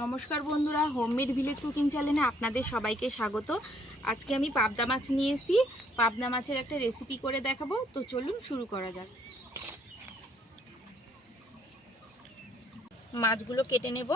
নমস্কার বন্ধুরা, homemade village cooking চ্যানেলে আপনাদের সবাইকে স্বাগত। আজকে আমি পাবদা মাছ নিয়ে এসেছি। পাবদা মাছের একটা রেসিপি করে দেখাবো, তো চলুন শুরু করা যাক। মাছগুলো কেটে নেব।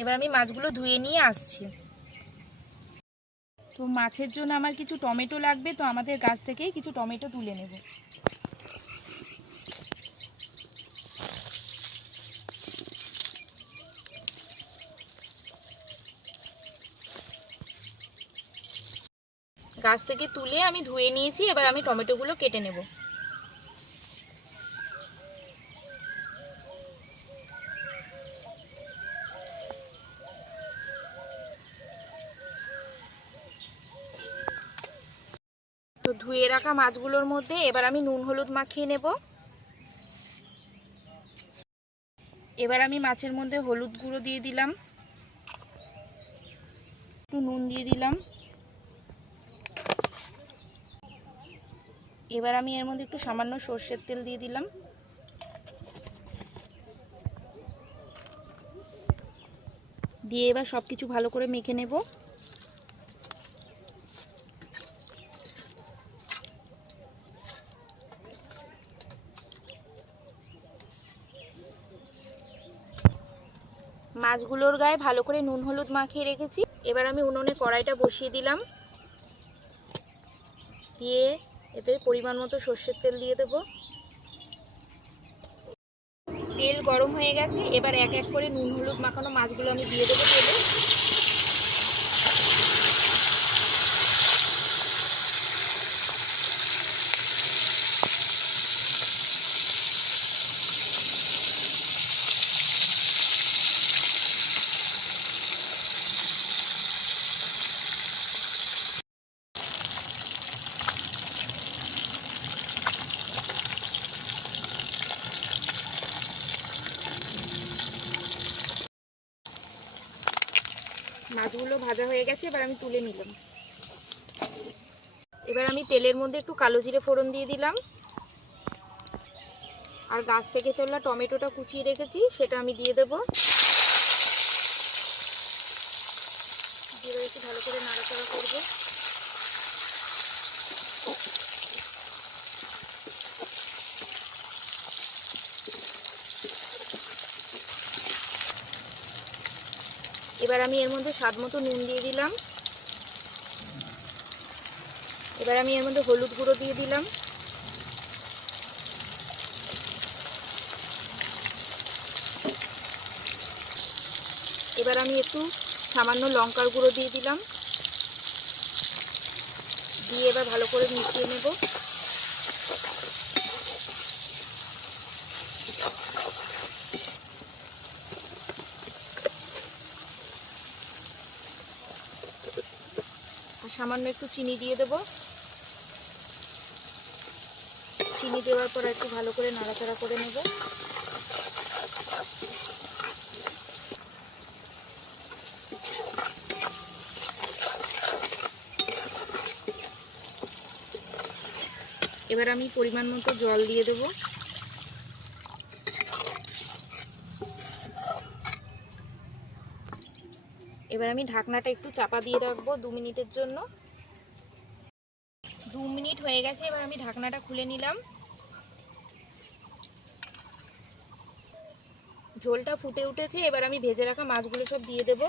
এবার আমি মাছগুলো ধুয়ে নিয়ে আসছি। তো মাছের জন্য আমার কিছু টমেটো লাগবে, তো আমাদের গাছ থেকেই কিছু টমেটো তুলে নেব। গাছ থেকে তুলে আমি ধুয়ে নিয়েছি, এবার আমি টমেটোগুলো কেটে নেব। তো ধুয়ে রাখা মাছগুলোর মধ্যে এবার আমি নুন হলুদ মাখিয়ে নেব। এবার আমি মাছের মধ্যে হলুদ গুঁড়ো দিয়ে দিলাম, একটু নুন দিয়ে দিলাম। এবার আমি এর মধ্যে একটু সামান্য সর্ষের তেল দিয়ে দিলাম। দিয়ে এবার সব কিছু ভালো করে মেখে নেব। মাছগুলোর গায়ে ভালো করে নুন হলুদ মাখিয়ে রেখেছি। এবার আমি উনুনে কড়াইটা বসিয়ে দিলাম, দিয়ে এতে পরিমাণ মতো সর্ষের তেল দিয়ে দেব। তেল গরম হয়ে গেছে, এবার এক এক করে নুন হলুদ মাখানো মাছগুলো আমি দিয়ে দেবো তেলে। মাছগুলো ভাজা হয়ে গেছে, এবার আমি তুলে নিলাম। এবার আমি তেলের মধ্যে একটু কালো জিরে ফোড়ন দিয়ে দিলাম, আর গাছ থেকে তোলা টমেটোটা কুচিয়ে রেখেছি সেটা আমি দিয়ে দেব। দিয়ে একটু ভালো করে নাড়াচাড়া করব। এবার আমি এর মধ্যে স্বাদ মতো নুন দিয়ে দিলাম। এবার আমি এর মধ্যে হলুদ গুঁড়ো দিয়ে দিলাম। এবার আমি একটু সামান্য লঙ্কার গুঁড়ো দিয়ে দিলাম, দিয়ে এবার ভালো করে মিশিয়ে নেব। আর সামান্য একটু চিনি দিয়ে দেব। চিনি দেওয়ার পর একটু ভালো করে নাড়াচাড়া করে নেব। এবার আমি পরিমাণ মতো জল দিয়ে দেব। এবার আমি ঢাকনাটা একটু চাপা দিয়ে রাখবো 2 মিনিটের জন্য। 2 মিনিট হয়ে গেছে, এবার আমি ঢাকনাটা খুলে নিলাম। ঝোলটা ফুটে উঠেছে, এবার আমি ভেজে রাখা মাছগুলো সব দিয়ে দেব।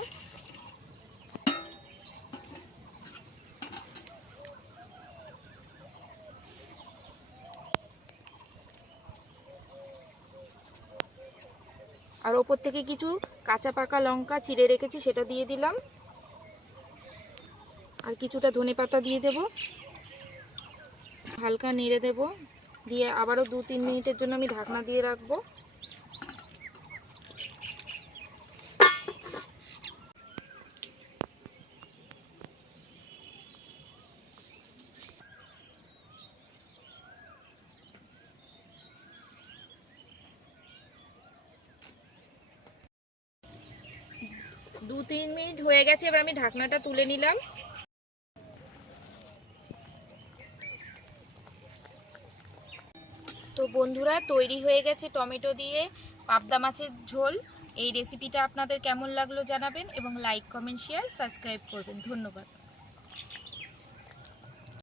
আর ওপর থেকে কিছু কাঁচা পাকা লঙ্কা চিড়ে রেখেছি সেটা দিয়ে দিলাম। আর কিছুটা ধনেপাতা দিয়ে দেব, হালকা নেড়ে দেব, দিয়ে আবারও 2-3 মিনিটের জন্য আমি ঢাকনা দিয়ে রাখবো। দু 3 মিনিট হয়ে গেছে, এবার আমি ঢাকনাটা তুলে নিলাম। তো বন্ধুরা, তৈরি হয়ে গেছে টমেটো দিয়ে পাবদা মাছের ঝোল। এই রেসিপিটা আপনাদের কেমন লাগলো জানাবেন এবং লাইক, কমেন্ট, শেয়ার, সাবস্ক্রাইব করবেন। ধন্যবাদ।